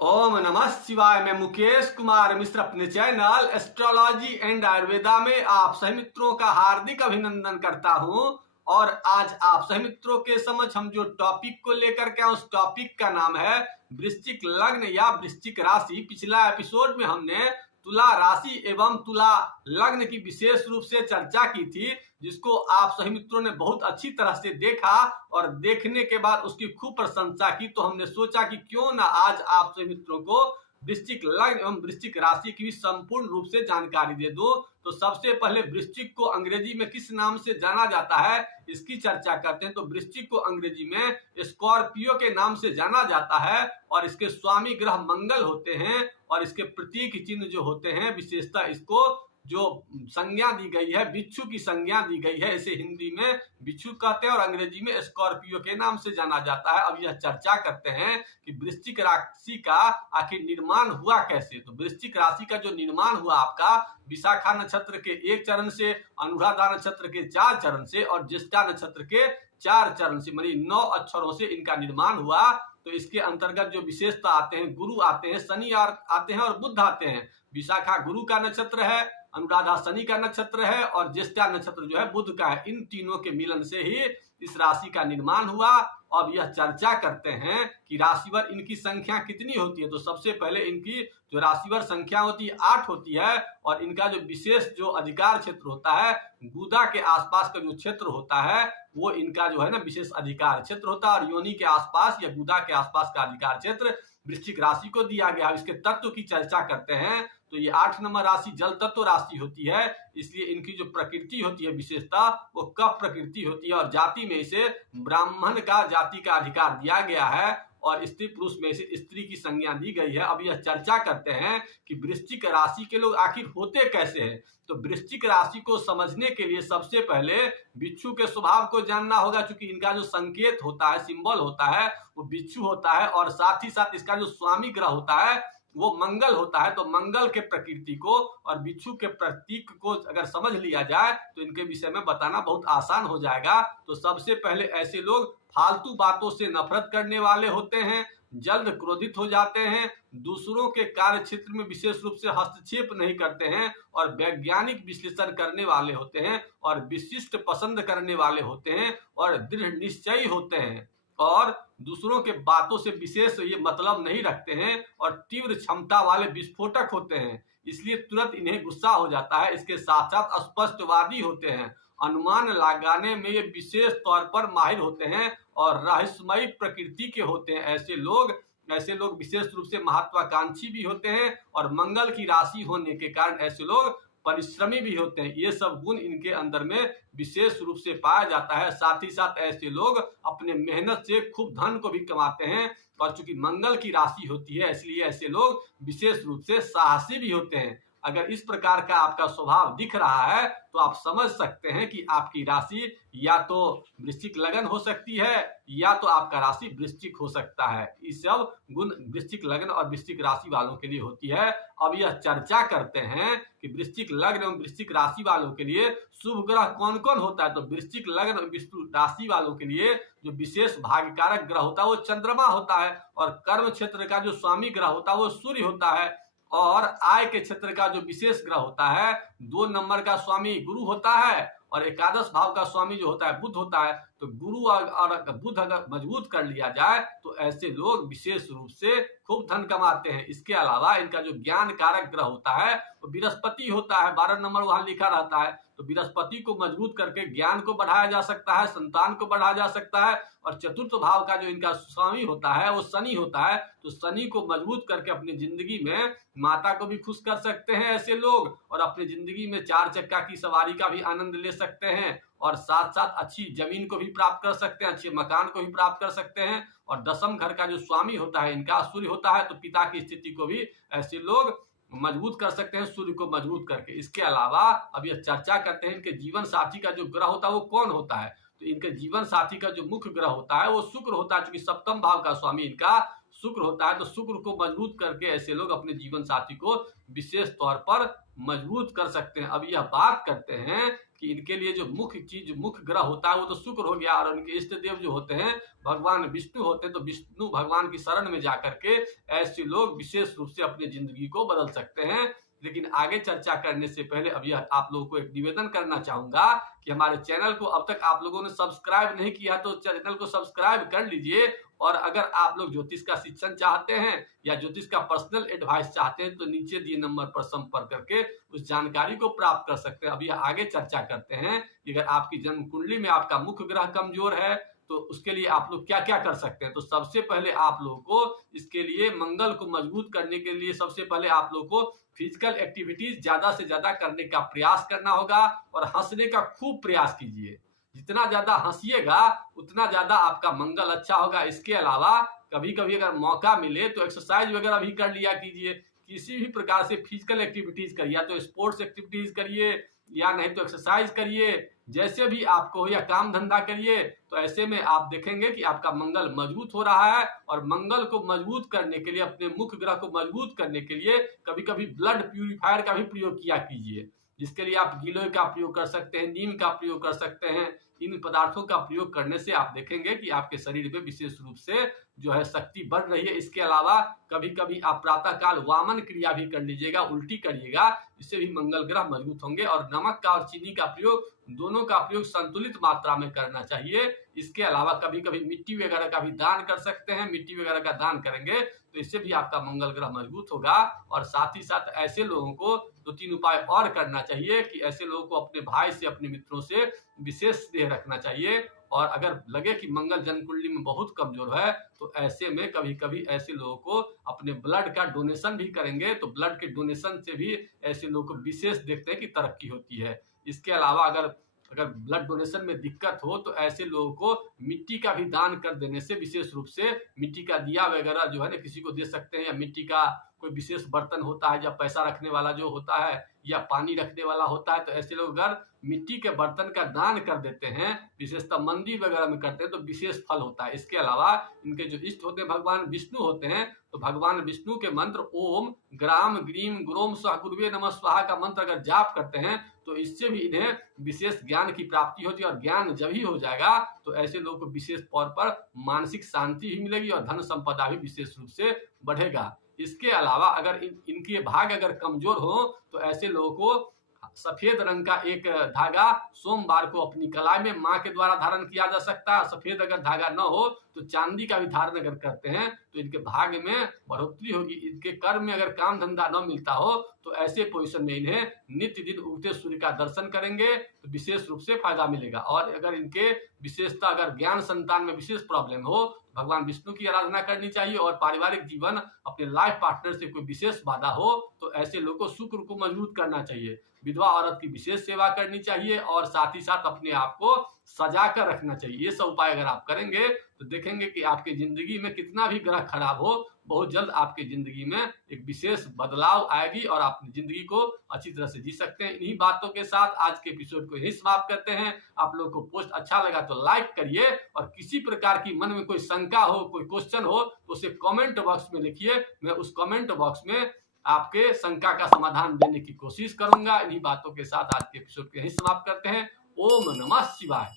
ओम नमः शिवाय। मैं मुकेश कुमार मिश्र अपने चैनल एस्ट्रोलॉजी एंड आयुर्वेदा में आप सभी मित्रों का हार्दिक अभिनंदन करता हूं। और आज आप सभी मित्रों के समक्ष हम जो टॉपिक को लेकर के उस टॉपिक का नाम है वृश्चिक लग्न या वृश्चिक राशि। पिछला एपिसोड में हमने तुला राशि एवं तुला लग्न की विशेष रूप से चर्चा की थी, जिसको आप सभी मित्रों ने बहुत अच्छी तरह से देखा और देखने के बाद उसकी खूब प्रशंसा की। तो हमने सोचा कि क्यों ना आज आप सभी मित्रों को वृश्चिक लग्न एवं वृश्चिक राशि की संपूर्ण रूप से जानकारी दे दो। तो सबसे पहले वृश्चिक को अंग्रेजी में किस नाम से जाना जाता है, इसकी चर्चा करते हैं। तो वृश्चिक को अंग्रेजी में स्कॉर्पियो के नाम से जाना जाता है और इसके स्वामी ग्रह मंगल होते हैं। और इसके प्रतीक चिन्ह जो होते हैं, विशेषता इसको जो संज्ञा दी गई है, बिच्छू की संज्ञा दी गई है। इसे हिंदी में बिच्छू कहते हैं और अंग्रेजी में स्कॉर्पियो के नाम से जाना जाता है। अब यह चर्चा करते हैं कि वृश्चिक राशि का आखिर निर्माण हुआ कैसे। तो वृश्चिक राशि का जो निर्माण हुआ आपका विशाखा नक्षत्र के 1 चरण से, अनुराधा नक्षत्र के 4 चरण से और ज्येष्ठा नक्षत्र के 4 चरण से, मानी 9 अक्षरों से इनका निर्माण हुआ। तो इसके अंतर्गत जो विशेषता आते हैं, गुरु आते हैं, शनि आते हैं और बुध आते हैं। विशाखा गुरु का नक्षत्र है, अनुराधा शनि का नक्षत्र है और ज्येष्ठा नक्षत्र जो है बुध का है। इन तीनों के मिलन से ही इस राशि का निर्माण हुआ। अब यह चर्चा करते हैं कि राशिवर इनकी संख्या कितनी होती है। तो सबसे पहले इनकी जो राशिवर संख्या होती है 8 होती है और इनका जो विशेष जो अधिकार क्षेत्र होता है, गुदा के आसपास का जो क्षेत्र होता है वो इनका जो है ना विशेष अधिकार क्षेत्र होता है। और योनि के आसपास या गुदा के आसपास का अधिकार क्षेत्र वृश्चिक राशि को दिया गया। इसके तत्व की चर्चा करते हैं। तो ये 8 नंबर राशि जल तत्व राशि होती है, इसलिए इनकी जो प्रकृति होती है विशेषता वो कफ प्रकृति होती है। और जाति में इसे ब्राह्मण का जाति का अधिकार दिया गया है और स्त्री पुरुष में इसे स्त्री की संज्ञा दी गई है। अब यह चर्चा करते हैं कि वृश्चिक राशि के लोग आखिर होते कैसे हैं। तो वृश्चिक राशि को समझने के लिए सबसे पहले बिच्छू के स्वभाव को जानना होगा, क्योंकि इनका जो संकेत होता है, सिंबल होता है, वो बिच्छू होता है। और साथ ही साथ इसका जो स्वामी ग्रह होता है वो मंगल होता है। तो मंगल के प्रकृति को और बिच्छू के प्रतीक को अगर समझ लिया जाए तो इनके विषय में बताना बहुत आसान हो जाएगा। तो सबसे पहले ऐसे लोग फालतू बातों से नफरत करने वाले होते हैं, जल्द क्रोधित हो जाते हैं, दूसरों के कार्य क्षेत्र में विशेष रूप से हस्तक्षेप नहीं करते हैं और वैज्ञानिक विश्लेषण करने वाले होते हैं और विशिष्ट पसंद करने वाले होते हैं और दृढ़ निश्चयी होते हैं और दूसरों के बातों से विशेष ये मतलब नहीं रखते हैं और तीव्र क्षमता वाले विस्फोटक होते हैं, इसलिए तुरंत इन्हें गुस्सा हो जाता है। इसके साथ साथ स्पष्टवादी होते हैं, अनुमान लगाने में ये विशेष तौर पर माहिर होते हैं और रहस्यमयी प्रकृति के होते हैं। ऐसे लोग विशेष रूप से महत्वाकांक्षी भी होते हैं और मंगल की राशि होने के कारण ऐसे लोग परिश्रमी भी होते हैं। ये सब गुण इनके अंदर में विशेष रूप से पाया जाता है। साथ ही साथ ऐसे लोग अपने मेहनत से खूब धन को भी कमाते हैं और चूंकि मंगल की राशि होती है इसलिए ऐसे लोग विशेष रूप से साहसी भी होते हैं। अगर इस प्रकार का आपका स्वभाव दिख रहा है तो आप समझ सकते हैं कि आपकी राशि या तो वृश्चिक लग्न हो सकती है या तो आपका राशि वृश्चिक हो सकता है। ये सब गुण वृश्चिक लग्न और वृश्चिक राशि वालों के लिए होती है। अब यह चर्चा करते हैं कि वृश्चिक लग्न एवं वृश्चिक राशि वालों के लिए शुभ ग्रह कौन कौन होता है। तो वृश्चिक लग्न और वृश्चिक राशि वालों के लिए जो विशेष भाग्यकारक ग्रह होता है वो चंद्रमा होता है और कर्म क्षेत्र का जो स्वामी ग्रह होता है वो सूर्य होता है और आय के क्षेत्र का जो विशेष ग्रह होता है 2 नंबर का स्वामी गुरु होता है और एकादश भाव का स्वामी जो होता है बुध होता है। तो गुरु और बुध अगर मजबूत कर लिया जाए तो ऐसे लोग विशेष रूप से खूब धन कमाते हैं। इसके अलावा इनका जो ज्ञान कारक ग्रह होता है वो बृहस्पति होता है, 12 नंबर वहां लिखा रहता है। तो बृहस्पति को मजबूत करके ज्ञान को बढ़ाया जा सकता है, संतान को बढ़ाया जा सकता है। और चतुर्थ भाव का जो इनका स्वामी होता है वो शनि होता है। तो शनि को मजबूत करके अपनी जिंदगी में माता को भी खुश कर सकते हैं ऐसे लोग और अपनी जिंदगी में 4 चक्का की सवारी का भी आनंद ले सकते हैं और साथ साथ अच्छी जमीन को भी प्राप्त कर सकते हैं, अच्छे मकान को भी प्राप्त कर सकते हैं। और दसम घर का जो स्वामी होता है इनका सूर्य होता है। तो पिता की स्थिति को भी ऐसे लोग मजबूत कर सकते हैं सूर्य को मजबूत करके। इसके अलावा अब यह चर्चा करते हैं इनके जीवन साथी का जो ग्रह होता है वो कौन होता है। तो इनके जीवन साथी का जो मुख्य ग्रह होता है वो शुक्र होता है, क्योंकि सप्तम भाव का स्वामी इनका शुक्र होता है, तो शुक्र को मजबूत करके ऐसे लोग अपने जीवन साथी को विशेष तौर पर मजबूत कर सकते हैं। अब यह बात करते हैं कि इनके लिए जो मुख्य ग्रह होता है वो तो शुक्र हो गया, और उनके इष्ट देव जो होते हैं भगवान विष्णु होते हैं, तो विष्णु भगवान की शरण में जाकर के ऐसे लोग विशेष रूप से अपनी जिंदगी को बदल सकते हैं। लेकिन आगे चर्चा करने से पहले अब यह आप लोगों को एक निवेदन करना चाहूंगा कि हमारे चैनल को अब तक आप लोगों ने सब्सक्राइब नहीं किया तो चैनल को सब्सक्राइब कर लीजिए। और अगर आप लोग ज्योतिष का शिक्षण चाहते हैं या ज्योतिष का पर्सनल एडवाइस चाहते हैं तो नीचे दिए नंबर पर संपर्क करके उस जानकारी को प्राप्त कर सकते हैं। अब यह आगे चर्चा करते हैं कि अगर आपकी जन्म कुंडली में आपका मुख्य ग्रह कमजोर है तो उसके लिए आप लोग क्या क्या कर सकते हैं। तो सबसे पहले आप लोगों को इसके लिए मंगल को मजबूत करने के लिए सबसे पहले आप लोगों को फिजिकल एक्टिविटीज ज्यादा से ज्यादा करने का प्रयास करना होगा और हंसने का खूब प्रयास कीजिए। जितना ज्यादा हंसिएगा उतना ज्यादा आपका मंगल अच्छा होगा। इसके अलावा कभी कभी अगर मौका मिले तो एक्सरसाइज वगैरह भी कर लिया कीजिए। किसी भी प्रकार से फिजिकल एक्टिविटीज करिए, या तो स्पोर्ट्स एक्टिविटीज करिए या नहीं तो एक्सरसाइज करिए, जैसे भी आपको हो, या काम धंधा करिए। तो ऐसे में आप देखेंगे कि आपका मंगल मजबूत हो रहा है। और मंगल को मजबूत करने के लिए, अपने मुख्य ग्रह को मजबूत करने के लिए कभी कभी ब्लड प्यूरिफायर का भी प्रयोग किया कीजिए, जिसके लिए आप गिलोय का प्रयोग कर सकते हैं, नीम का प्रयोग कर सकते हैं। इन पदार्थों का प्रयोग करने से आप देखेंगे कि आपके शरीर में विशेष रूप से जो है शक्ति बढ़ रही है। इसके अलावा कभी कभी आप प्रातः काल वामन क्रिया भी कर लीजिएगा, उल्टी करिएगा, इससे भी मंगल ग्रह मजबूत होंगे। और नमक का और चीनी का प्रयोग, दोनों का प्रयोग संतुलित मात्रा में करना चाहिए। इसके अलावा कभी कभी मिट्टी वगैरह का भी दान कर सकते हैं। मिट्टी वगैरह का दान करेंगे तो इससे भी आपका मंगल ग्रह मजबूत होगा। और साथ ही साथ ऐसे लोगों को 2-3 उपाय और करना चाहिए कि ऐसे लोगों को अपने भाई से, अपने मित्रों से विशेष स्नेह रखना चाहिए। और अगर लगे कि मंगल जन्म कुंडली में बहुत कमजोर है तो ऐसे में कभी कभी ऐसे लोगों को अपने ब्लड का डोनेशन भी करेंगे, तो ब्लड के डोनेशन से भी ऐसे लोगों को विशेष देखते हैं कि तरक्की होती है। इसके अलावा अगर ब्लड डोनेशन में दिक्कत हो तो ऐसे लोगों को मिट्टी का भी दान कर देने से, विशेष रूप से मिट्टी का दिया वगैरह जो है ना किसी को दे सकते हैं, या मिट्टी का कोई विशेष बर्तन होता है, या पैसा रखने वाला जो होता है या पानी रखने वाला होता है, तो ऐसे लोग अगर मिट्टी के बर्तन का दान कर देते हैं, विशेषतः मंदिर वगैरह में करते हैं, तो विशेष फल होता है। इसके अलावा इनके जो इष्ट होते हैं भगवान विष्णु होते हैं, तो भगवान विष्णु के मंत्र ओम ग्राम ग्रीम गुरोम स्वाहा गुरुवे नमः स्वाहा का मंत्र अगर जाप करते हैं तो इससे भी इन्हें विशेष ज्ञान की प्राप्ति होती है। और ज्ञान जब ही हो जाएगा तो ऐसे लोगों को विशेष तौर पर मानसिक शांति भी मिलेगी और धन संपदा भी विशेष रूप से बढ़ेगा। इसके अलावा अगर इनके भाग अगर कमजोर हो तो ऐसे लोगों को सफेद रंग का एक धागा सोमवार को अपनी कलाई में मां के द्वारा धारण किया जा सकता है। सफेद अगर धागा न हो तो चांदी का भी धारण अगर करते हैं तो इनके भाग्य में बढ़ोतरी होगी। इनके कर्म में अगर काम धंधा न मिलता हो तो ऐसे पोजीशन में इन्हें नित्य दिन उगते सूर्य का दर्शन करेंगे तो विशेष रूप से फायदा मिलेगा। और अगर इनके विशेषता अगर ज्ञान संतान में विशेष प्रॉब्लम हो, भगवान विष्णु की आराधना करनी चाहिए। और पारिवारिक जीवन, अपने लाइफ पार्टनर से कोई विशेष बाधा हो तो ऐसे लोगों को शुक्र को मजबूत करना चाहिए। विधवा औरत की विशेष सेवा करनी चाहिए और साथ ही साथ अपने आप को सजा कर रखना चाहिए। ये सब उपाय अगर आप करेंगे तो देखेंगे कि आपकी जिंदगी में कितना भी ग्रह खराब हो, बहुत जल्द आपके जिंदगी में एक विशेष बदलाव आएगी और आप जिंदगी को अच्छी तरह से जी सकते हैं। इन्हीं बातों के साथ आज के एपिसोड को यही समाप्त करते हैं। आप लोगों को पोस्ट अच्छा लगा तो लाइक करिए, और किसी प्रकार की मन में कोई शंका हो, कोई क्वेश्चन हो तो उसे कमेंट बॉक्स में लिखिए। मैं उस कमेंट बॉक्स में आपके शंका का समाधान देने की कोशिश करूंगा। इन्हीं बातों के साथ आज के एपिसोड को यही समाप्त करते हैं। ओम नमः शिवाय।